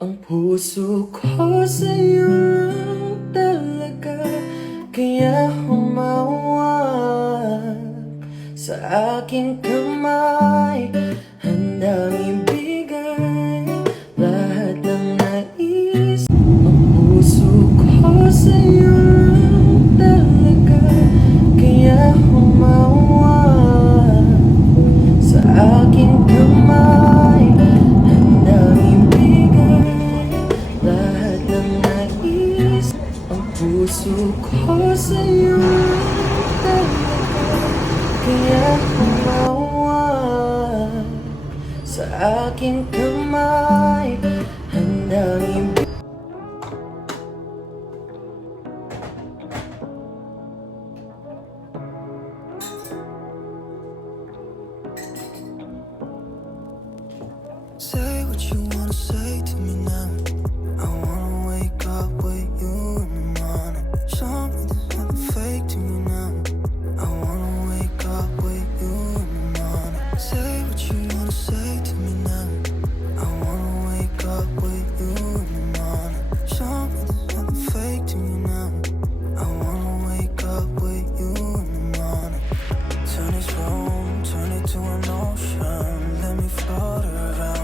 Ang puso ko sa'yo talaga, kaya humawak sa aking kamay, handang ibigay lahat ng nais. Ang puso ko sa'yo talaga, kaya humawak sa aking kamay, handang ibigay lahat ng nais. Ang puso ko sa'yo talaga, kaya humawak sa aking kamay, handang ibigay. Say what you wanna say to me now. I wanna wake up with you in the morning. Show me there's nothing fake to me now. I wanna wake up with you in the morning. Say what you wanna say to me now. I wanna wake up with you in the morning. Show me there's nothing fake to me now. I wanna wake up with you in the morning. Turn this room, turn it to an ocean. Let me float around.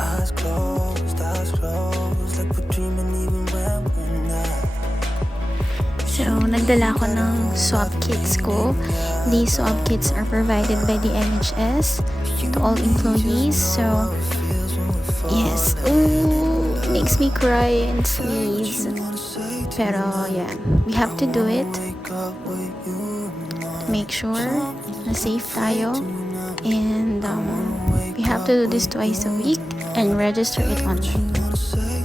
Eyes closed, like we're dreaming even when we're not. So, nagdala ako ng swab kits ko. These swab kits are provided by the NHS to all employees. So, yes. Ooh, makes me cry and sneeze. Pero, yeah, we have to do it. Make sure na safe tayo. And, we have to do this twice a week and register it online.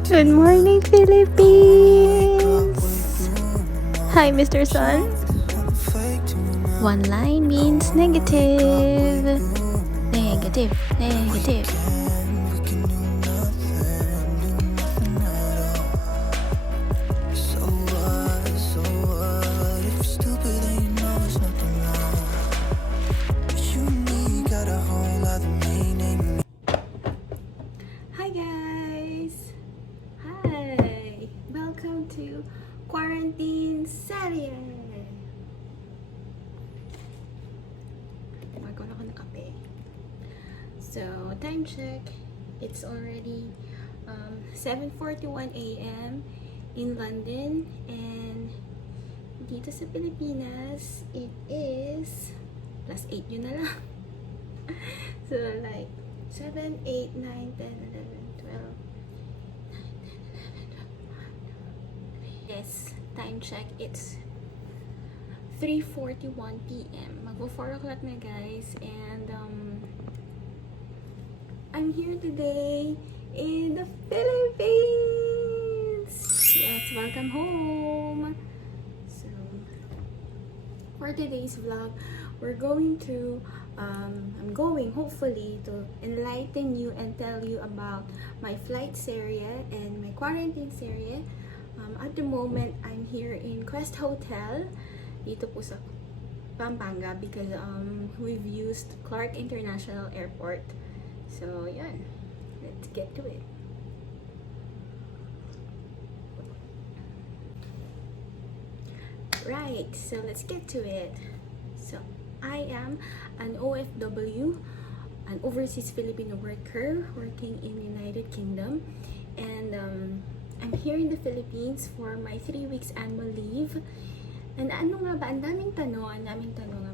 Good morning, Philippines! Hi, Mr. Sun. One line means negative. Negative, negative. Hi guys! Hi! Welcome to Quarantine Serie! Magawa ako ng kape. So, time check. It's already 7:41 a.m. in London, and dito sa Pilipinas, it is +8 yun na lang. So, like 7, 8, 9, 10, 11, 12. Yes, time check. It's 3:41 p.m. Magbo 4 o'clock na, guys. And I'm here today in the Philippines. Yes, welcome home. So, for today's vlog, we're going to I'm going hopefully to enlighten you and tell you about my flight serie and my quarantine serie. At the moment, I'm here in Quest Hotel dito po sa Pampanga because we've used Clark International Airport. So yan, let's get to it. Right, so let's get to it. So I am an OFW, an overseas Filipino worker working in United Kingdom, and I'm here in the Philippines for my 3 weeks annual leave. And ano nga ba, ang daming tanong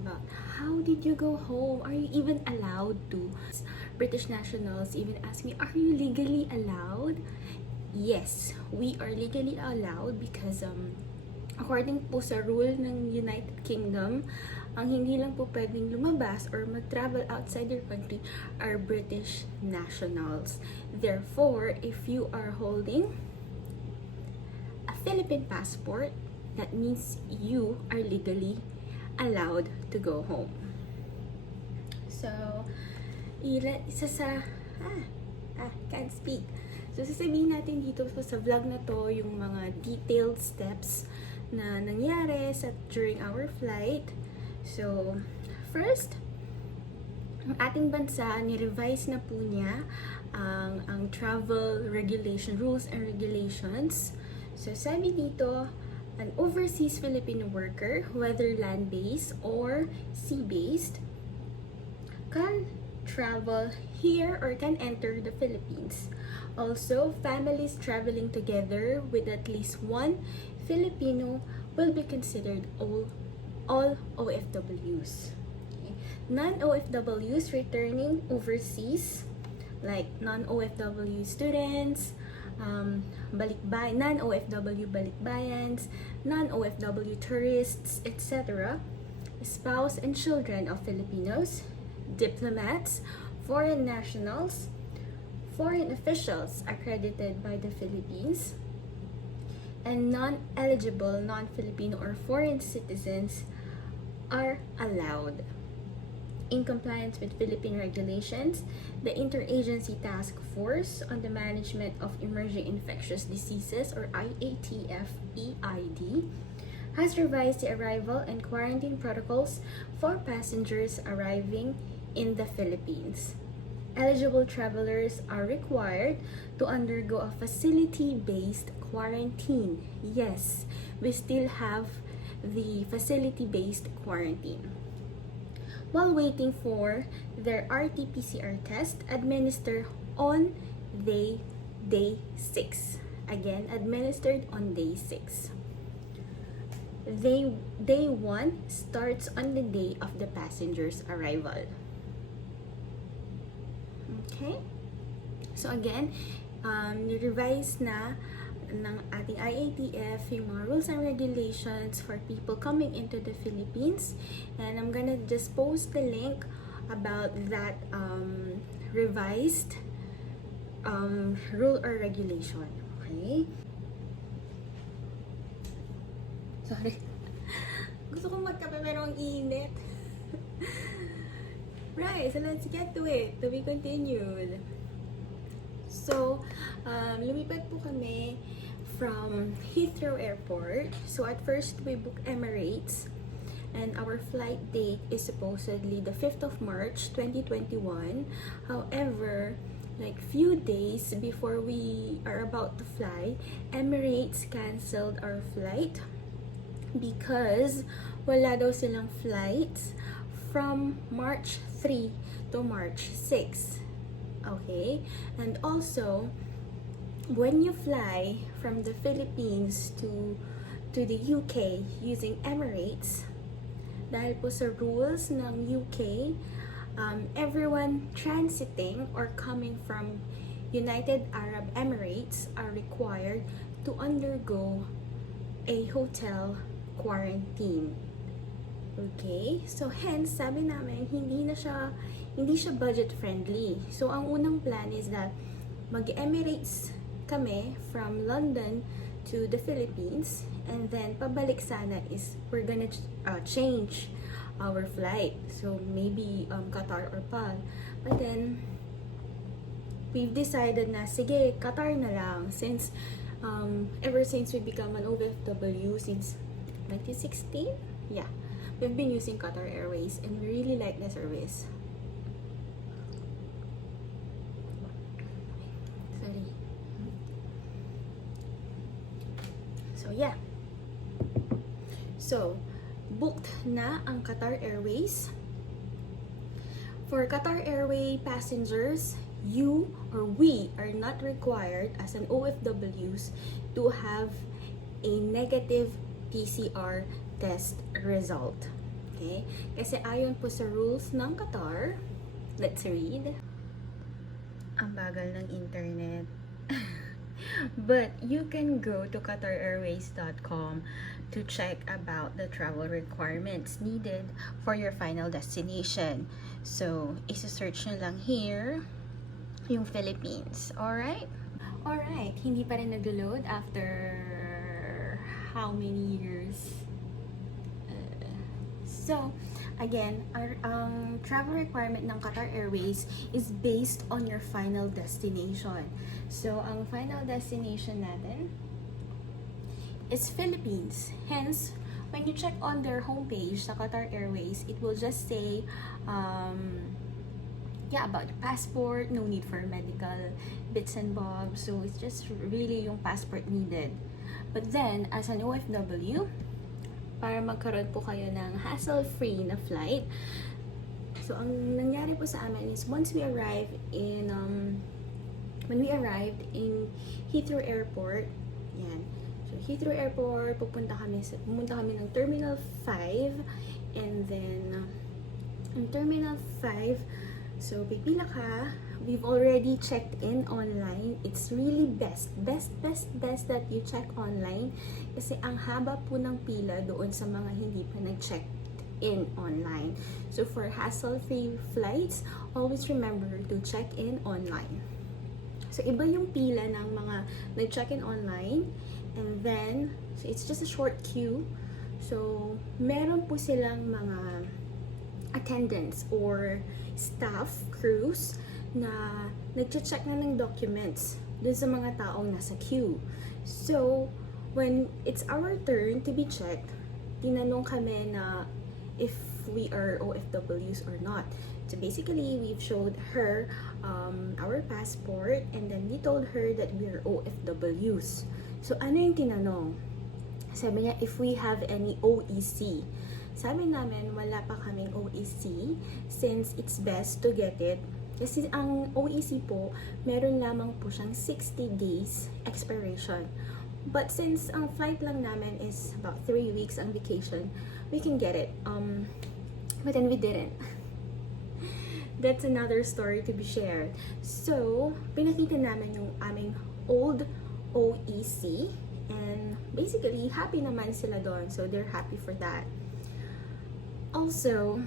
about how did you go home? Are you even allowed to? British nationals even ask me, are you legally allowed? Yes, we are legally allowed because according po sa rule ng United Kingdom, ang hindi lang po pwedeng lumabas or mag-travel outside their country are British nationals. Therefore, if you are holding a Philippine passport, that means you are legally allowed to go home. So, can't speak. So, sasabihin natin dito sa vlog na to yung mga detailed steps na nangyari during our flight. So, first, ang ating bansa, ni-revise na po niya ang travel rules and regulations. So sabi dito, an overseas Filipino worker, whether land-based or sea-based, can travel here or can enter the Philippines. Also, families traveling together with at least one Filipino will be considered all OFWs. Okay. Non-OFWs returning overseas, like non-OFW students, non-OFW balikbayans, non-OFW tourists, etc., spouse and children of Filipinos, diplomats, foreign nationals, foreign officials accredited by the Philippines, and non-eligible non-Filipino or foreign citizens are allowed. In compliance with Philippine regulations, the Interagency Task Force on the Management of Emerging Infectious Diseases, or IATF-EID, has revised the arrival and quarantine protocols for passengers arriving in the Philippines. Eligible travelers are required to undergo a facility-based quarantine. Yes, we still have the facility-based quarantine. While waiting for their RT-PCR test administered on day 6. Again, administered on day 6. Day 1 starts on the day of the passenger's arrival. Okay? So again, ni-revise na ng ating IATF yung mga rules and regulations for people coming into the Philippines, and I'm gonna just post the link about that revised rule or regulation. Okay? Sorry. Gusto kong magkape pero ang init. Right, so let's get to it. To be continued. So, lumipat po kami from Heathrow Airport. So, at first, we booked Emirates. And our flight date is supposedly the 5th of March, 2021. However, like few days before we are about to fly, Emirates canceled our flight because wala daw silang flights from March 3 to March 6. Okay? And also, when you fly from the Philippines to the UK using Emirates, dahil po sa rules ng UK, everyone transiting or coming from United Arab Emirates are required to undergo a hotel quarantine. Okay? So hence, sabi namin, hindi siya budget friendly. So ang unang plan is that mag-Emirates kami from London to the Philippines, and then pabalik sana is we're gonna change our flight. So maybe Qatar or PAL. But then we've decided na sige, Qatar na lang, since ever since we become an OFW since 2016. Yeah. We've been using Qatar Airways and we really like the service. Sorry. So yeah. So, booked na ang Qatar Airways. For Qatar Airways passengers, you or we are not required as an OFWs to have a negative PCR test result. Okay? Kasi ayon po sa rules ng Qatar, let's read. Ang bagal ng internet. But you can go to qatarairways.com to check about the travel requirements needed for your final destination. So, isa-search nyo lang here yung Philippines. Alright? Alright. Hindi pa rin nag-load after how many years? So, again, our travel requirement ng Qatar Airways is based on your final destination. So, ang final destination natin is Philippines. Hence, when you check on their homepage sa Qatar Airways, it will just say yeah, about the passport, no need for medical bits and bobs. So it's just really yung passport needed. But then, as an OFW, para magkaroon po kayo ng hassle-free na flight, so ang nangyari po sa amin is once we arrived in when we arrived in Heathrow Airport, yan. So Heathrow Airport, pumunta kami ng Terminal 5, and then in Terminal 5, so pipila ka. We've already checked in online. It's really best that you check online kasi ang haba po ng pila doon sa mga hindi pa nag-check in online. So for hassle-free flights, always remember to check in online. So iba yung pila ng mga nag-check in online, and then so it's just a short queue. So meron po silang mga attendants or staff crews na nag-check na ng documents dun sa mga taong nasa queue. So, when it's our turn to be checked, tinanong kami na if we are OFWs or not. So, basically, we've showed her our passport, and then we told her that we are OFWs. So, ano yung tinanong? Sabi niya, if we have any OEC. Sabi namin, wala pa kaming OEC since it's best to get it. Kasi ang OEC po, meron lamang po siyang 60 days expiration. But since ang flight lang namin is about 3 weeks ang vacation, we can get it. But then we didn't. That's another story to be shared. So, pinakita namin yung aming old OEC. And basically, happy naman sila doon. So, they're happy for that. Also,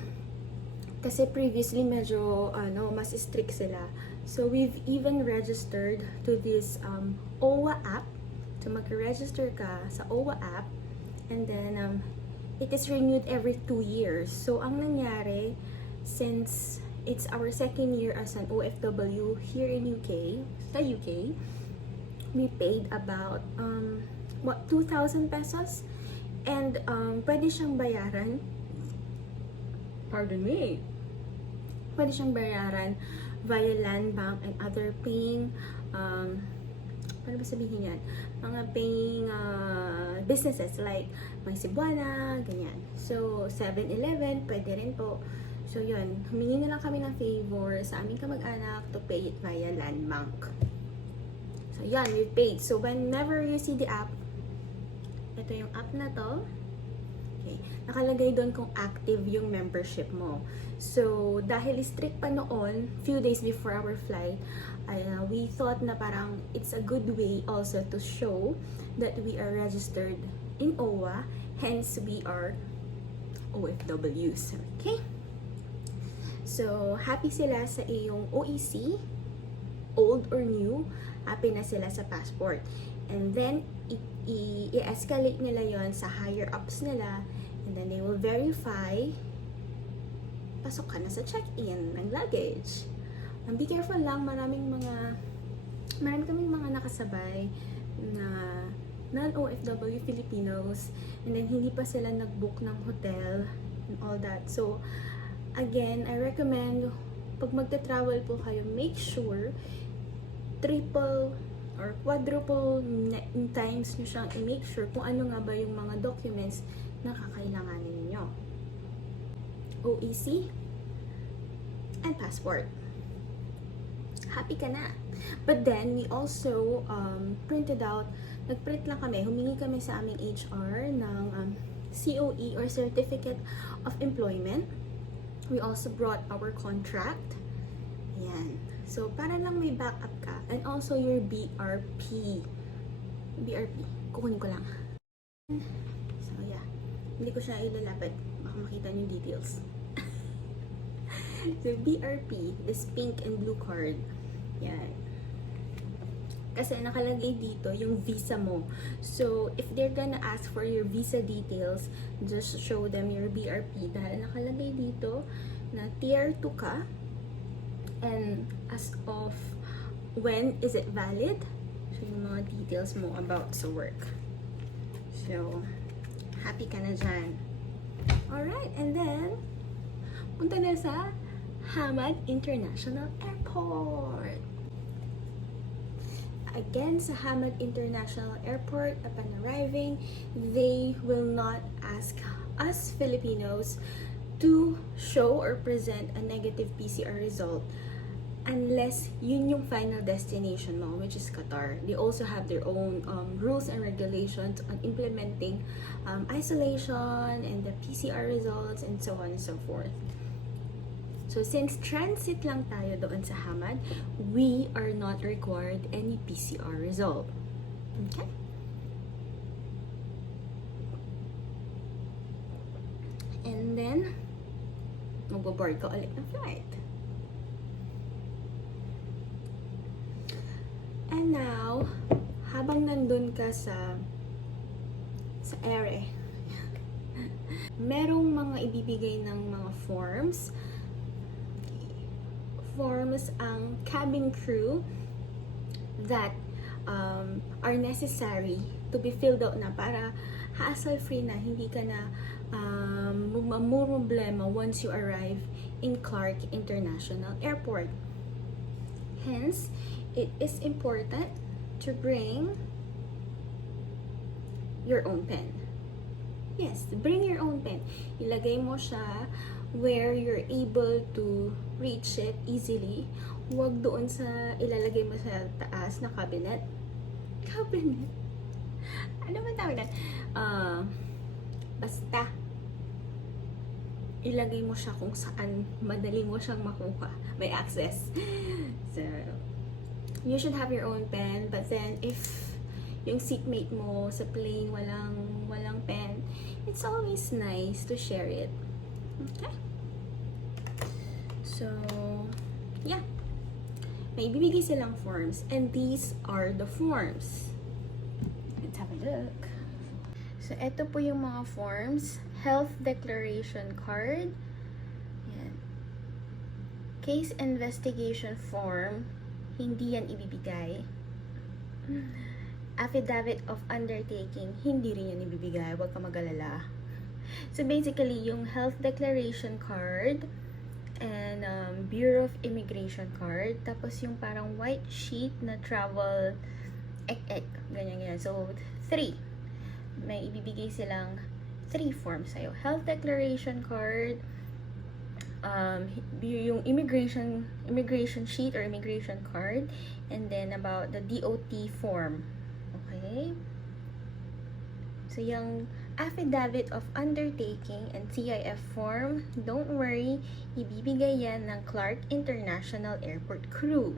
kasi previously medyo mas strict sila. So we've even registered to this OWWA app. So mag-register ka sa OWWA app, and then it is renewed every 2 years. So ang nangyari, since it's our second year as an OFW here in sa UK, we paid about 2,000 pesos, and pwede siyang bayaran. Pardon me. Pwede siyang bayaran via land bank and other paying, paano ba sabihin yan? Mga paying businesses like may Cebuana, ganyan. So, 7-Eleven, pwede rin po. So, yun. Humingi na lang kami ng favor sa aming kamag-anak to pay it via land bank. So, yan. We paid. So, whenever you see the app, ito yung app na to. Okay. Nakalagay doon kung active yung membership mo. So, dahil strict pa noon, few days before our flight, we thought na parang it's a good way also to show that we are registered in OWWA, hence we are OFWs. Okay? So, happy sila sa iyong OEC, old or new, happy na sila sa passport. And then, i-escalate nila yon sa higher ups nila, and then they will verify, pasok ka na sa check-in ng luggage. Be careful lang, marami kaming mga nakasabay na non-OFW Filipinos, and then hindi pa sila nag-book ng hotel and all that. So, again, I recommend, pag magta-travel po kayo, make sure triple or quadruple times nyo siyang i-make sure kung ano nga ba yung mga documents na kakailanganin ninyo. OEC and passport. Happy ka na. But then, we also nagprint lang kami, humingi kami sa aming HR ng COE or Certificate of Employment. We also brought our contract. Yan. So, para lang may backup ka. And also your BRP. Kukunin ko lang. So, yeah. Hindi ko siya ilalapit. Baka makita niyo yung details. So, BRP, this pink and blue card. Yan. Kasi nakalagay dito yung visa mo. So, if they're gonna ask for your visa details, just show them your BRP. Dahil nakalagay dito na tier 2 ka. And as of when is it valid? So, yung mga details mo about sa work. So, happy ka na dyan. Alright, and then, punta na sa Hamad International Airport. Again, sa Hamad International Airport, upon arriving, they will not ask us Filipinos to show or present a negative PCR result unless yun yung final destination mo, which is Qatar. They also have their own rules and regulations on implementing isolation and the PCR results and so on and so forth. So, since transit lang tayo doon sa Hamad, we are not required any PCR result. Okay? And then, magbo-board ka ulit ng flight. And now, habang nandun ka sa ere, merong mga ibibigay ng mga forms ang cabin crew that are necessary to be filled out na para hassle-free na, hindi ka na problema once you arrive in Clark International Airport. Hence, it is important to bring your own pen. Yes, bring your own pen. Ilagay mo siya where you're able to reach it easily. Huwag doon sa ilalagay mo sa taas na cabinet. Cabinet? Ano ba tawag na? Basta ilagay mo siya kung saan madali mo siyang makuha. May access. So, you should have your own pen, but then if yung seatmate mo sa plane walang pen, it's always nice to share it. Okay? So, yeah. May ibibigay silang forms, and these are the forms. Let's have a look. So, ito po yung mga forms. Health declaration card. Yan. Case investigation form. Hindi yan ibibigay. Affidavit of undertaking. Hindi rin yan ibibigay. Huwag ka mag-alala. So, basically, yung health declaration card and Bureau of Immigration card. Tapos yung parang white sheet na travel ganyan. So, 3. May ibibigay silang 3 forms sa'yo. Health declaration card, yung immigration sheet or immigration card, and then about the DOT form. Okay? So, yung affidavit of undertaking and CIF form, don't worry, ibibigay yan ng Clark International Airport crew.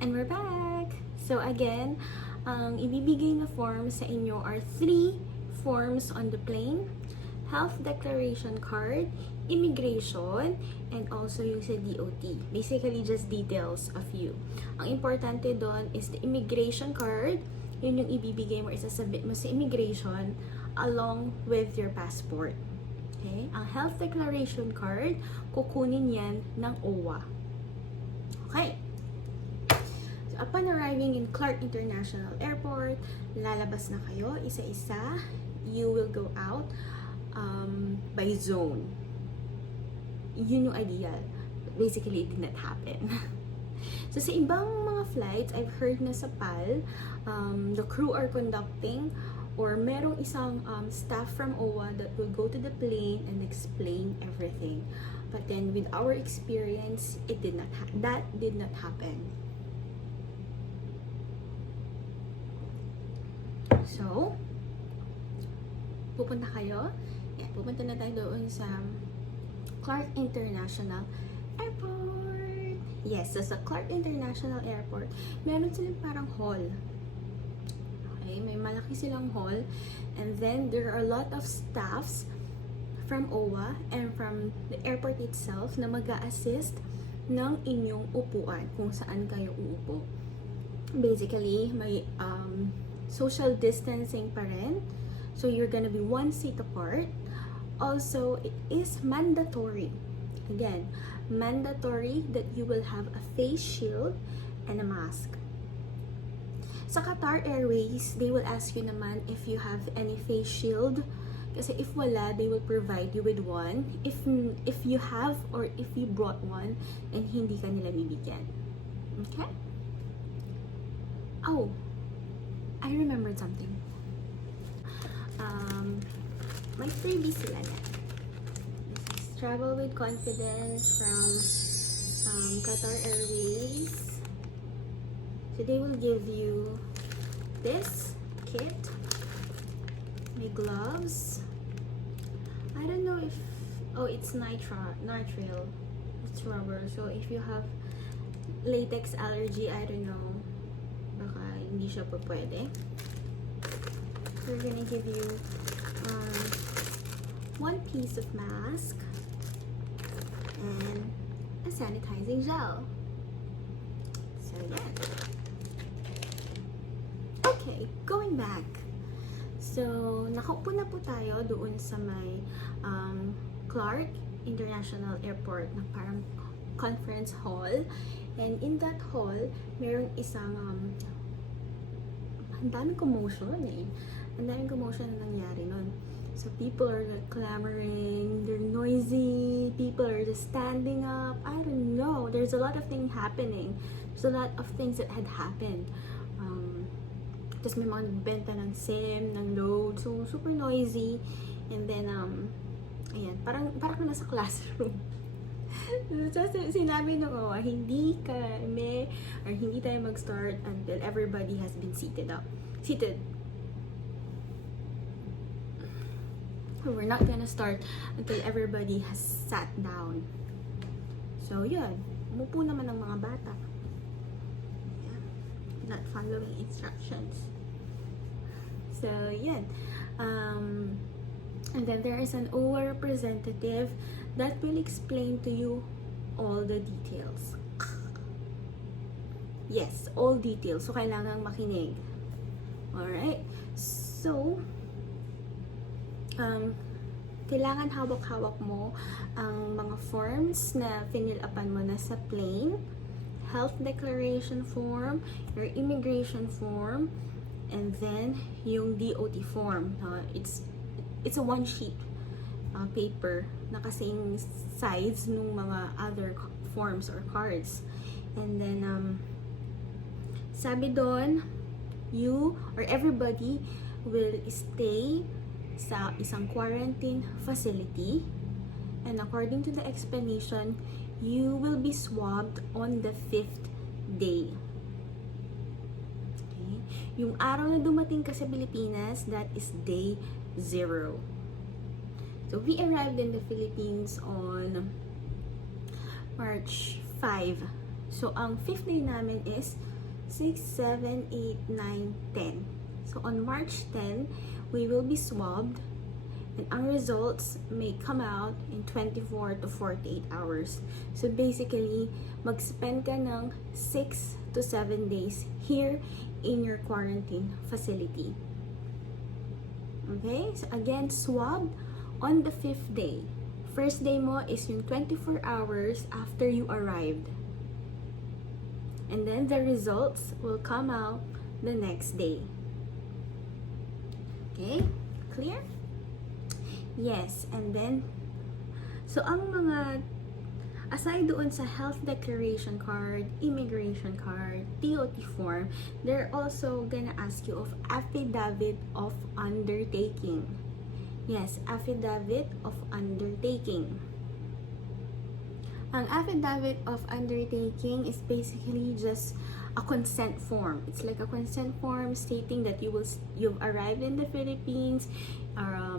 And we're back! So again, ang ibibigay na forms sa inyo are 3 forms on the plane, health declaration card, immigration, and also yung sa DOT. Basically, just details of you. Ang importante doon is the immigration card. Yun yung ibibigay mo, isasabit mo sa immigration along with your passport. Okay? Ang health declaration card, kukunin yan ng OWWA. Okay. So, upon arriving in Clark International Airport, lalabas na kayo, isa-isa. You will go out by zone. Yun yung ideal. But basically, it did not happen. So, sa ibang mga flights, I've heard na sa PAL, the crew are conducting or merong isang staff from OWWA that will go to the plane and explain everything. But then, with our experience, that did not happen. So, pupunta kayo. Yeah, pupunta na tayo doon sa Clark International Airport. Yes, so sa Clark International Airport, meron silang parang hall. Okay, may malaki silang hall. And then, there are a lot of staffs from OWWA and from the airport itself na mag-a-assist ng inyong upuan kung saan kayo uupo. Basically, may social distancing pa rin. So, you're gonna be 1 seat apart. Also, it is mandatory. Again, mandatory that you will have a face shield and a mask. Sa Qatar Airways, they will ask you naman if you have any face shield Kasi if wala, they will provide you with one. If you have or if you brought one and hindi ka nila bibigyan. Okay? Oh, I remembered something. My freebie sila na. This is Travel with Confidence from Qatar Airways. So they will give you this kit. May gloves. I don't know if, oh, it's nitrile. It's rubber. So if you have latex allergy, I don't know, baka hindi siya po pwede. So we're gonna give you one piece of mask and a sanitizing gel. So yeah. Okay, going back. So, nakaupo na po tayo doon sa may Clark International Airport na parang conference hall. And in that hall, mayroong isang ang daming commotion eh. Ang daming commotion na nangyari nun. So, people are like clamoring, they're noisy, people are just standing up. I don't know. There's a lot of things happening. There's a lot of things that had happened. Tapos may mga nagbenta ng SIM, ng load. So, super noisy. And then, ayan, parang nasa classroom. So, sinabi nung OWWA, hindi tayo mag-start until everybody has been seated. We're not gonna start until everybody has sat down. So, yun. Umupo naman ng mga bata. Not following instructions. So, yan. And then there is an OWWA representative that will explain to you all the details. Yes, all details. So, kailangang makinig. Alright? So, kailangan hawak-hawak mo ang mga forms na finilapan mo na sa plane. Health declaration form, your immigration form, and then yung DOT form. It's a one sheet paper na kasing size nung mga other forms or cards. And then sabi doon, you or everybody will stay sa isang quarantine facility, and according to the explanation, you will be swabbed on the 5th day. Okay? Yung araw na dumating ka sa Pilipinas, that is day 0. So, we arrived in the Philippines on March 5. So, ang 5th day namin is 6, 7, 8, 9, 10. So, on March 10, we will be swabbed. And ang results may come out in 24 to 48 hours. So basically, mag-spend ka ng 6 to 7 days here in your quarantine facility. Okay? So again, swab on the 5th day. First day mo is yung 24 hours after you arrived. And then the results will come out the next day. Okay? Clear? Yes, and then, so ang mga, aside doon sa health declaration card, immigration card, TOT form, they're also gonna ask you of affidavit of undertaking. Yes, affidavit of undertaking. Ang affidavit of undertaking is basically just a consent form. It's like a consent form stating that you've arrived in the Philippines,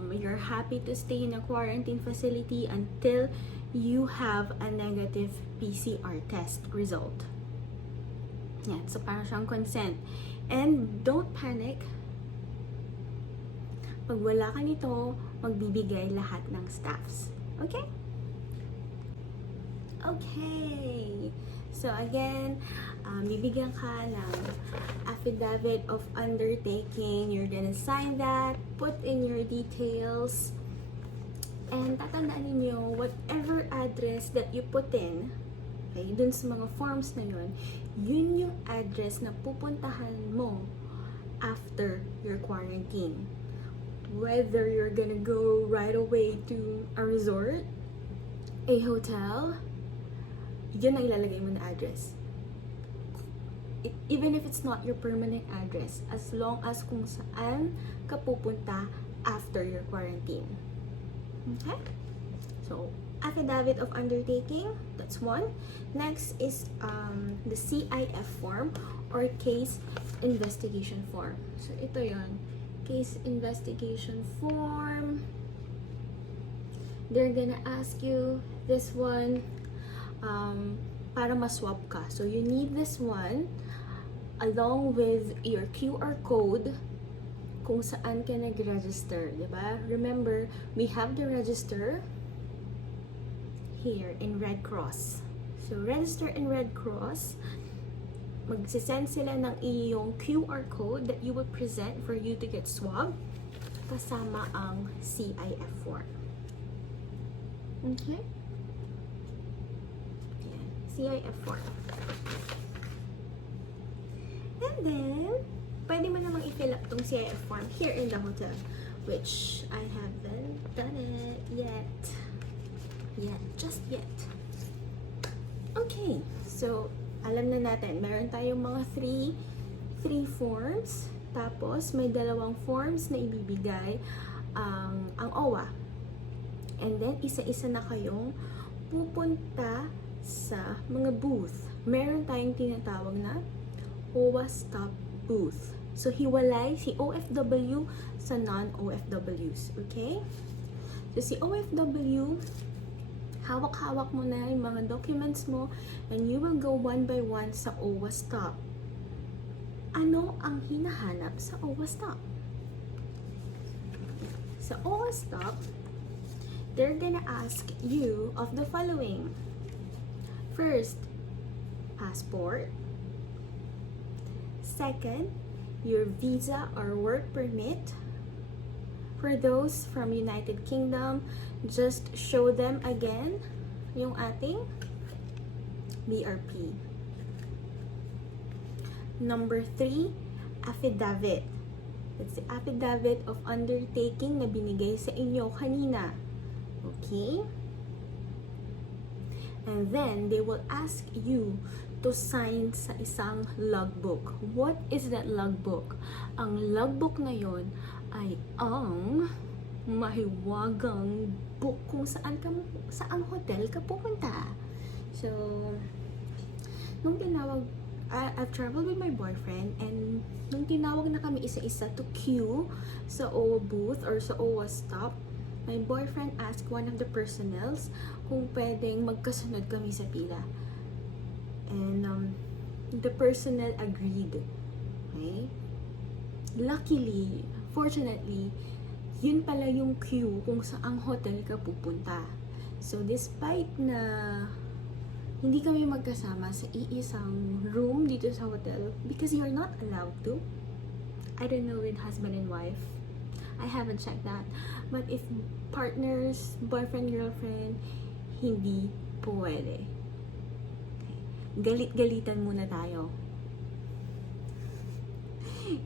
you're happy to stay in a quarantine facility until you have a negative PCR test result. Yeah, so parang siyang consent. And don't panic. Pag wala ka nito, magbibigay lahat ng staffs. Okay? Okay. So again, bibigyan ka ng affidavit of undertaking. You're gonna sign that, put in your details, and tatandaan ninyo, whatever address that you put in, okay, dun sa mga forms na yun yung address na pupuntahan mo after your quarantine. whether you're gonna go right away to a resort, a hotel, yun ang ilalagay mo na address. Even if it's not your permanent address, as long as kung saan ka pupunta after your quarantine. Okay? So, affidavit of undertaking, that's one. Next is the CIF form or case investigation form. So, ito yon, case investigation form. They're gonna ask you this one para ma-swab ka. So, you need this one along with your QR code kung saan ka nag-register, diba? Remember, we have the register here in Red Cross. So, register in Red Cross. Magsisend sila ng iyong QR code that you would present for you to get swab kasama ang CIF form. Okay? Ayan, CIF form. And then, pwede mo namang i-fill up tong CIF form here in the hotel, which I haven't done it yet. Just yet. Okay, so, alam na natin, meron tayong mga three forms, tapos may dalawang forms na ibibigay ang OWWA. And then, isa-isa na kayong pupunta sa mga booth. Meron tayong tinatawag na OWWA STOP booth. So, hiwalay si OFW sa non-OFWs. Okay? So, si OFW, hawak-hawak mo na yung mga documents mo and you will go one by one sa OWWA STOP. Ano ang hinahanap sa OWWA STOP? Sa OWWA STOP, they're gonna ask you of the following. First, passport. Second, your visa or work permit. For those from United Kingdom, just show them again yung ating BRP. Number 3, affidavit. That's the affidavit of undertaking na binigay sa inyo kanina. Okay? And then, they will ask you to sign sa isang logbook. What is that logbook? Ang logbook na yon ay ang mahiwagang book kung saang hotel ka pupunta. So, nung tinawag, I've traveled with my boyfriend and nung tinawag na kami isa-isa to queue sa OWWA booth or sa OWWA stop, my boyfriend asked one of the personnels kung pwedeng magkasunod kami sa pila. And the personnel agreed. Okay? Luckily, fortunately, yun pala yung queue kung saang hotel ka pupunta. So, despite na hindi kami magkasama sa iisang room dito sa hotel because you're not allowed to. I don't know with husband and wife. I haven't checked that. But if partners, boyfriend, girlfriend, hindi pwede. Galit-galitan muna tayo.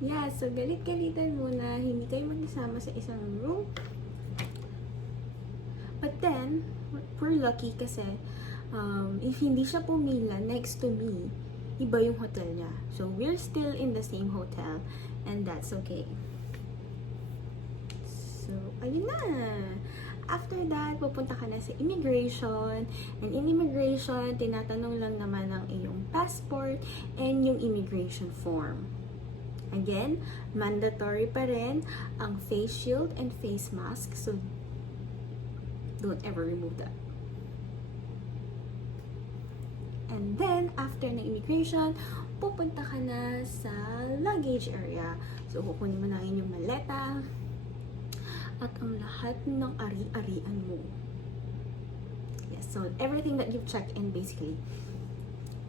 Yeah, so galit-galitan muna. Hindi kayo magkasama sa isang room. But then, we're lucky kasi if hindi siya pumila next to me, iba yung hotel niya. So, we're still in the same hotel and that's okay. So, ayun na. After that, pupunta ka na sa immigration. And in immigration, tinatanong lang naman ang iyong passport and yung immigration form. Again, mandatory pa rin ang face shield and face mask. So, don't ever remove that. And then, after na immigration, pupunta ka na sa luggage area. So, kukunin mo na ang inyong maleta at ang lahat ng ari-arian mo. Yes, so everything that you've checked in basically.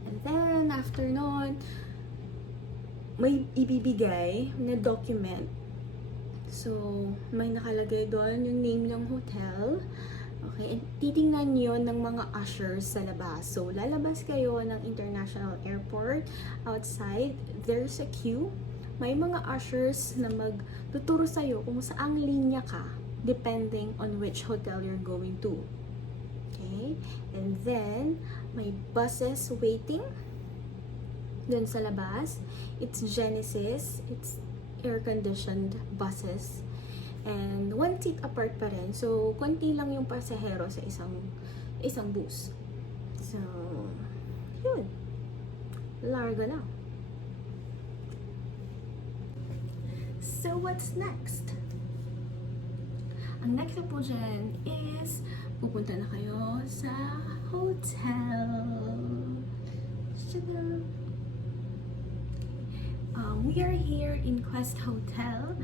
And then, after nun, may ibibigay na document. So, may nakalagay doon yung name ng hotel. Okay, and titingnan nyo ng mga ushers sa labas. So, lalabas kayo ng international airport. Outside, there's a queue may mga ushers na magtuturo sa'yo kung saang linya ka depending on which hotel you're going to. Okay? And then, may buses waiting dun sa labas. It's Genesis. It's air-conditioned buses. And one seat apart pa rin. So, konti lang yung pasahero sa isang bus. So, yun. Larga na. So, what's next? Ang next na po dyan is pupunta na kayo sa hotel. We are here in Quest Hotel,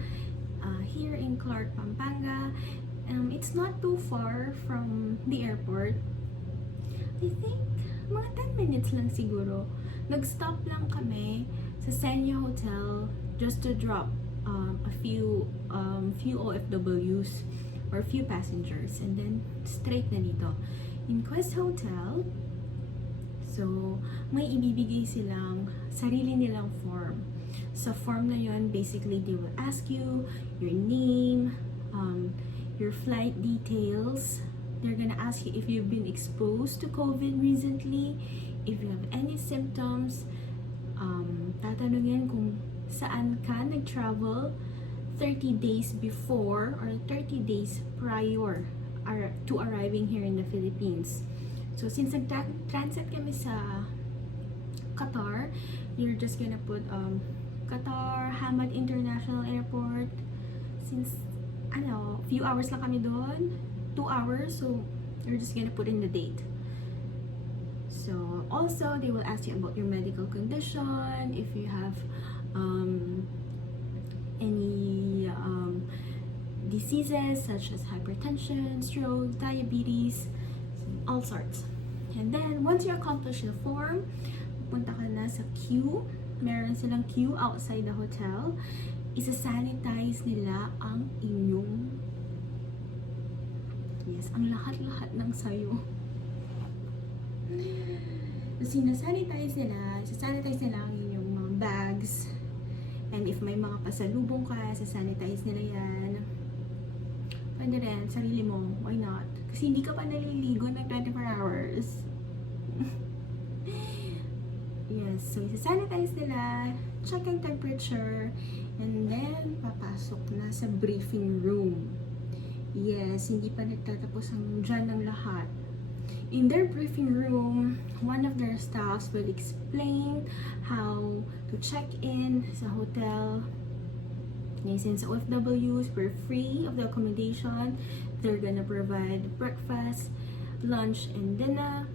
here in Clark, Pampanga. It's not too far from the airport. I think mga 10 minutes lang siguro. Nag-stop lang kami sa Senya Hotel just to drop a few OFWs or few passengers, and then straight na dito in Quest Hotel. So may ibibigay silang sarili nilang form. Sa form na yon, basically they will ask you your name, your flight details. They're gonna ask you if you've been exposed to COVID recently, if you have any symptoms. Tatanungin kung saan ka nag-travel 30 days before or 30 days prior to arriving here in the Philippines. So since nag-transit kami sa Qatar, you're just gonna put Qatar Hamad International Airport. Since few hours lang kami doon, 2 hours, so you're just gonna put in the date. So also they will ask you about your medical condition, if you have any diseases such as hypertension, stroke, diabetes, all sorts. And then once you accomplish the form, pupunta ka na sa queue. Meron silang queue outside the hotel. Isa-sanitize nila ang inyong, ang lahat-lahat ng sayo. Sinasanitize nila ang inyong mga bags. And if may mga pasalubong ka, sasanitize nila yan. Pwede rin, sarili mo, why not? Kasi hindi ka pa naliligo ng 24 hours. Yes, so isa-sanitize nila, check ang temperature, and then papasok na sa briefing room. Yes, hindi pa nagtatapos ang dyan ng lahat. In their briefing room, one of their staffs will explain how to check in sa hotel. Okay, since OFWs were free of the accommodation, they're gonna provide breakfast, lunch, and dinner.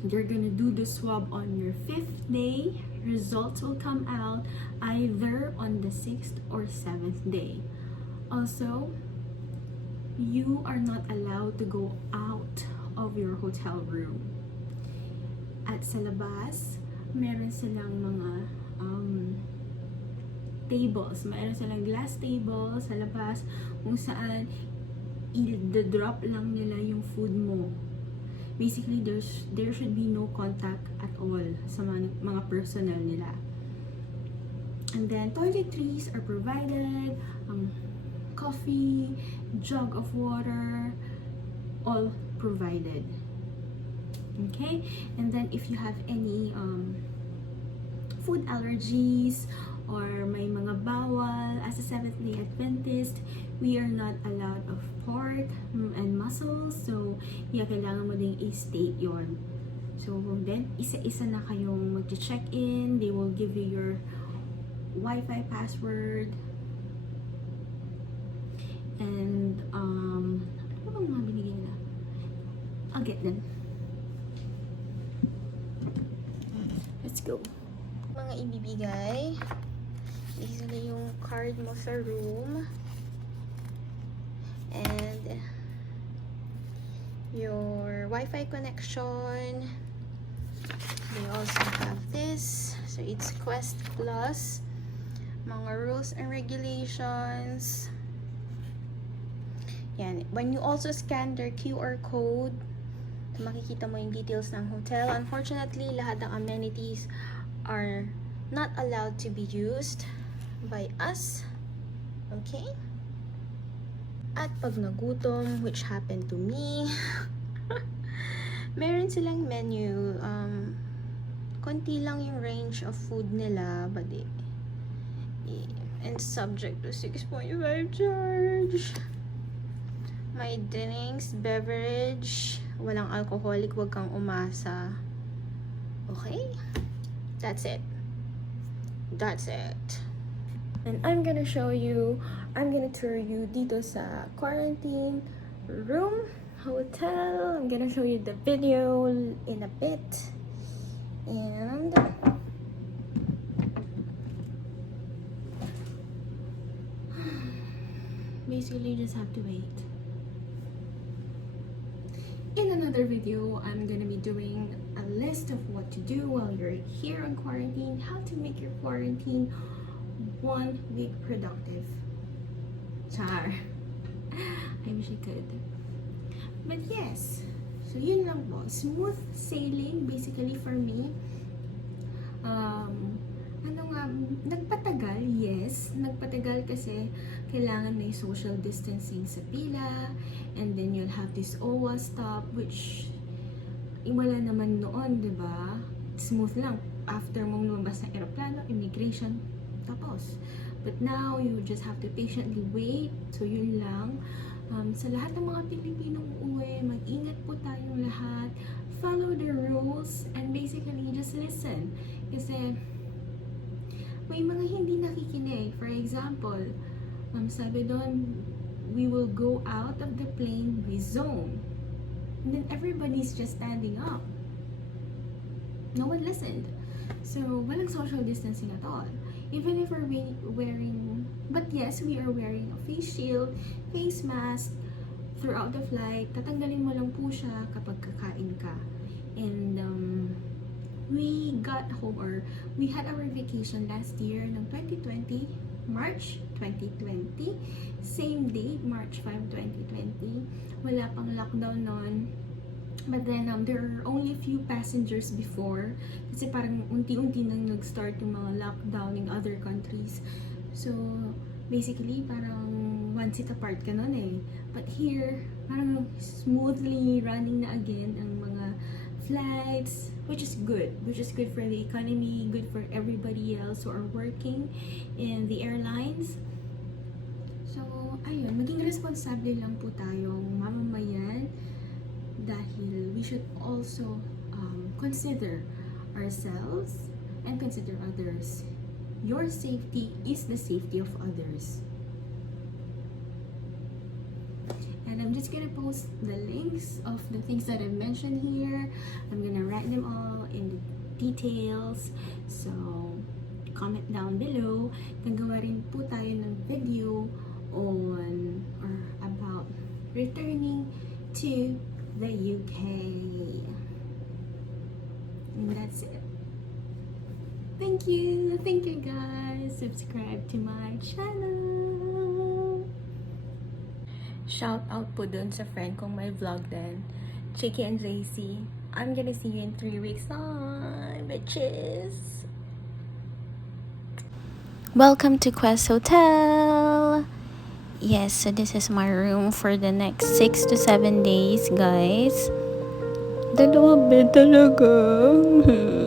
They're gonna do the swab on your 5th day. Results will come out either on the 6th or 7th day. Also, you are not allowed to go out of your hotel room. At sa labas, meron silang mga tables. Meron silang glass table sa labas kung saan i-drop lang nila yung food mo. Basically, there should be no contact at all sa mga personnel nila. And then, toiletries are provided, coffee, jug of water, all provided. Okay? And then, if you have any food allergies or may mga bawal, as a Seventh-day Adventist, we are not allowed of pork and mussels. So, kailangan mo ding i-state yon. So, then, isa-isa na kayong mag-check-in. They will give you your Wi-Fi password. And, ano bang mga binigay nila? I'll get them. Let's go. Mga ibibigay. Isa na yung card mo sa room. And your Wi-Fi connection. They also have this. So it's Quest Plus. Mga rules and regulations. Yan. When you also scan their QR code, makikita mo yung details ng hotel. Unfortunately, lahat ng amenities are not allowed to be used by us. Okay? At pag nagutom, which happened to me, meron silang menu. Konti lang yung range of food nila, but and subject to 6.5 charge. May drinks, beverage, walang alcoholic, wag kang umasa. Okay? That's it. That's it. And I'm gonna tour you dito sa quarantine room, hotel. I'm gonna show you the video in a bit. And basically you just have to wait. In another video, I'm gonna be doing a list of what to do while you're here on quarantine, how to make your quarantine 1 week productive. Char. I wish I could. But yes, so yun lang po. Smooth sailing basically for me. Nagpatagal, yes. Nagpatagal kasi kailangan may social distancing sa pila, and then you'll have this OWWA STOP, which wala naman noon, diba? Smooth lang. After mong lumabas ng aeroplano, immigration, tapos. But now, you just have to patiently wait. So, yun lang. Sa lahat ng mga Pilipinong uuwi, mag-ingat po tayong lahat. Follow the rules and basically just listen. Kasi may mga hindi nakikinig. For example, sabi doon, we will go out of the plane by zone. And then everybody's just standing up. No one listened. So, walang social distancing at all. Even if we're wearing, but yes, we are wearing a face shield, face mask throughout the flight. Tatanggalin mo lang po siya kapag kakain ka. And we got home, or we had our vacation last year ng 2020, March 2020. Same date, March 5, 2020. Wala pang lockdown noon. But then, there are only a few passengers before. Kasi parang unti-unti nang nag-start yung mga lockdown in other countries. So, basically, parang one seat apart ka nun eh. But here, parang smoothly running na again ang mga flights, which is good. Which is good for the economy, good for everybody else who are working in the airlines. So, ayun, maging responsable lang po tayong mamamayan. Dahil we should also consider ourselves and consider others. Your safety is the safety of others. And I'm just gonna post the links of the things that I've mentioned here. I'm gonna write them all in the details. So, comment down below. Nagawa rin po tayo ng video on or about returning to the UK. And that's it. Thank you guys. Subscribe to my channel. Shout out po dun sa friend kong may vlog din, Chicky and JC. I'm gonna see you in 3 weeks time, bitches. Welcome to Quest Hotel. Yes, so this is my room for the next 6 to 7 days, guys. Dalawang bed talaga.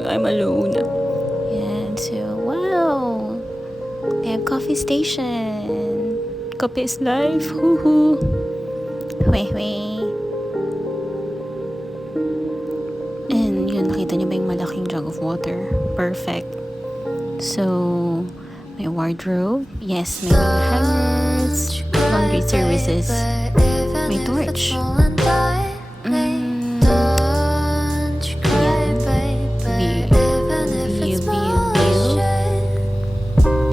I'm alone. Yan, so wow. They have coffee station. Coffee is life. Hoo-hoo. Weh. And yun, nakita niyo ba yung malaking jug of water? Perfect. So, may wardrobe. Yes, may mga hangers. Laundry services. May torch.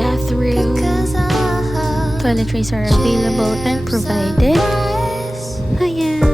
Bathroom. Toiletries are available and provided. Ayan.